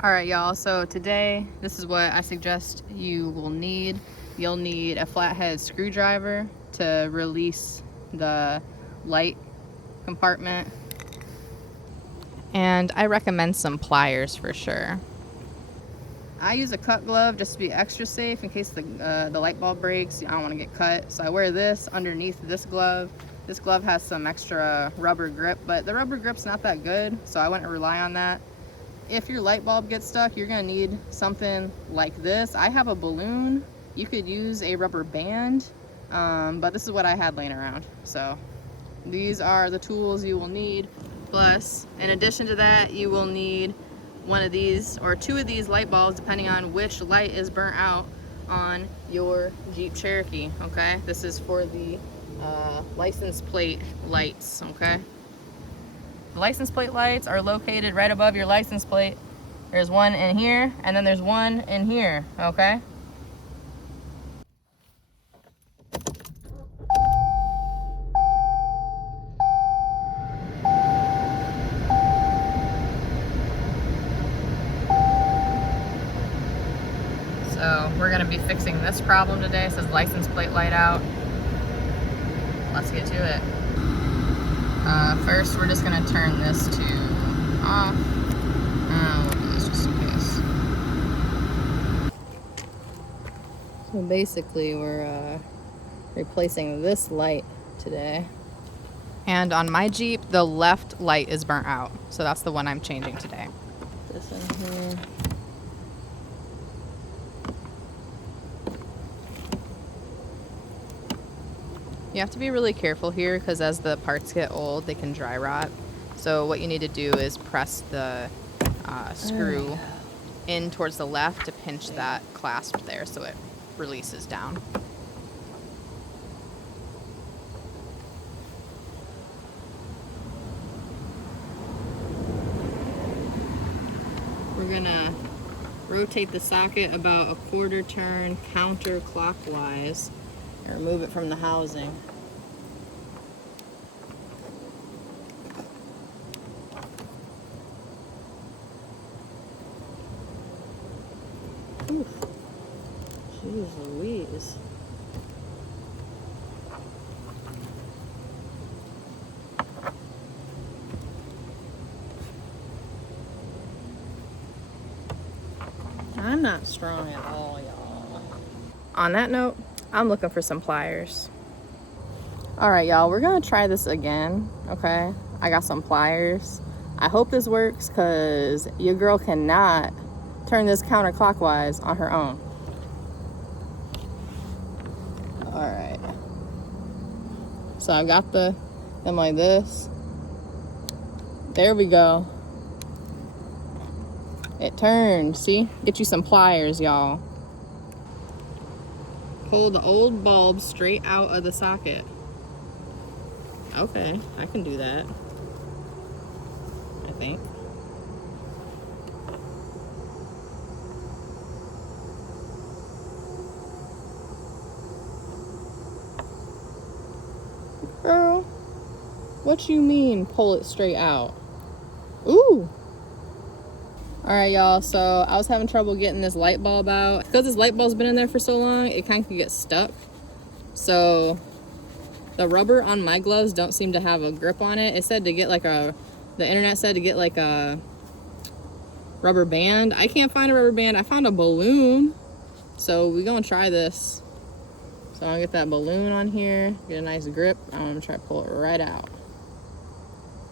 All right, y'all, so today, this is what I suggest you will need. You'll need a flathead screwdriver to release the light compartment. And I recommend some pliers for sure. I use a cut glove just to be extra safe in case the light bulb breaks. I don't want to get cut. So I wear this underneath this glove. This glove has some extra rubber grip, but the rubber grip's not that good, so I wouldn't rely on that. If your light bulb gets stuck, you're gonna need something like this. I have a balloon. You could use a rubber band, but this is what I had laying around. So these are the tools you will need. Plus, in addition to that, you will need one of these or two of these light bulbs, depending on which light is burnt out on your Jeep Cherokee, okay? This is for the license plate lights, okay? The license plate lights are located right above your license plate. There's one in here, and then there's one in here, okay? So we're gonna be fixing this problem today. It says license plate light out. Let's get to it. First, we're just gonna turn this to off. We'll do this just in case. So basically, we're replacing this light today. And on my Jeep, the left light is burnt out. So that's the one I'm changing today. This in here. You have to be really careful here because as the parts get old, they can dry rot. So what you need to do is press the screw in towards the left to pinch that clasp there so it releases down. We're gonna rotate the socket about a quarter turn counterclockwise and remove it from the housing. Oof. Jeez Louise. I'm not strong at all, y'all. On that note, I'm looking for some pliers. All right, y'all, we're gonna try this again, okay? I got some pliers. I hope this works because your girl cannot turn this counterclockwise on her own. All right. So I've got them like this. There we go. It turned, see? Get you some pliers, y'all. Pull the old bulb straight out of the socket. Okay, I can do that, I think. Girl, what you mean pull it straight out? Ooh. All right, y'all, so I was having trouble getting this light bulb out. Because this light bulb's been in there for so long, it kind of can get stuck. So the rubber on my gloves don't seem to have a grip on it. It said to get like the internet said to get like a rubber band. I can't find a rubber band. I found a balloon. So we're gonna try this. So I'm gonna get that balloon on here, get a nice grip. I'm gonna try to pull it right out.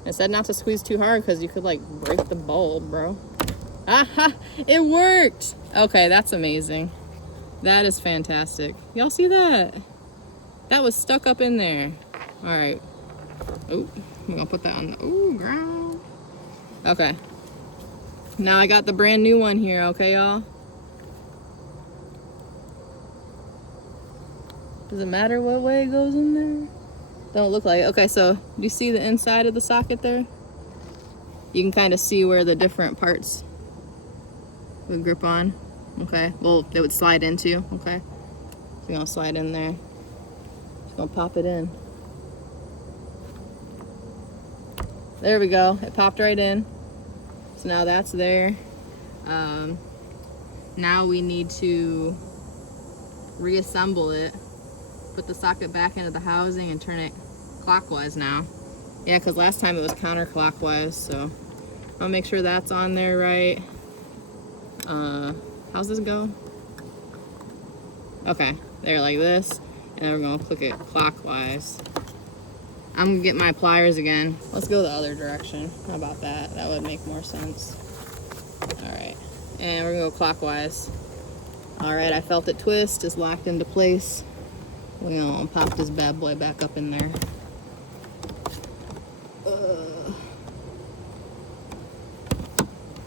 It said not to squeeze too hard because you could like break the bulb, bro. Aha, it worked. Okay, that's amazing. That is fantastic. Y'all see that? That was stuck up in there. All right. Oh, we're gonna put that on the ground. Okay. Now I got the brand new one here, okay, y'all? Does it matter what way it goes in there? Don't look like it. Okay, so do you see the inside of the socket there? You can kind of see where the different parts would grip on. Okay, well, they would slide into. Okay, so you're gonna slide in there. Just gonna pop it in. There we go. It popped right in. So now that's there. Now we need to reassemble it, put the socket back into the housing and turn it clockwise now. Yeah, because last time it was counterclockwise, so I'll make sure that's on there right. How's this go? Okay, there, like this, and we're gonna click it clockwise. I'm gonna get my pliers again. Let's go the other direction. How about that? That would make more sense. All right, and we're gonna go clockwise. All right, I felt it twist, it's locked into place. We're gonna pop this bad boy back up in there.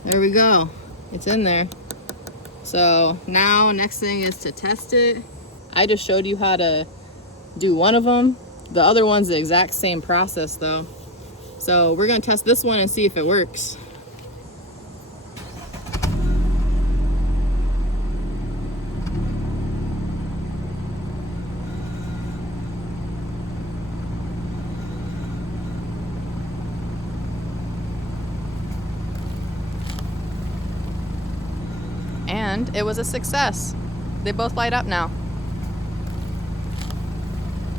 There we go, it's in there. So now next thing is to test it. I just showed you how to do one of them. The other one's the exact same process though. So we're gonna test this one and see if it works. And it was a success. They both light up now.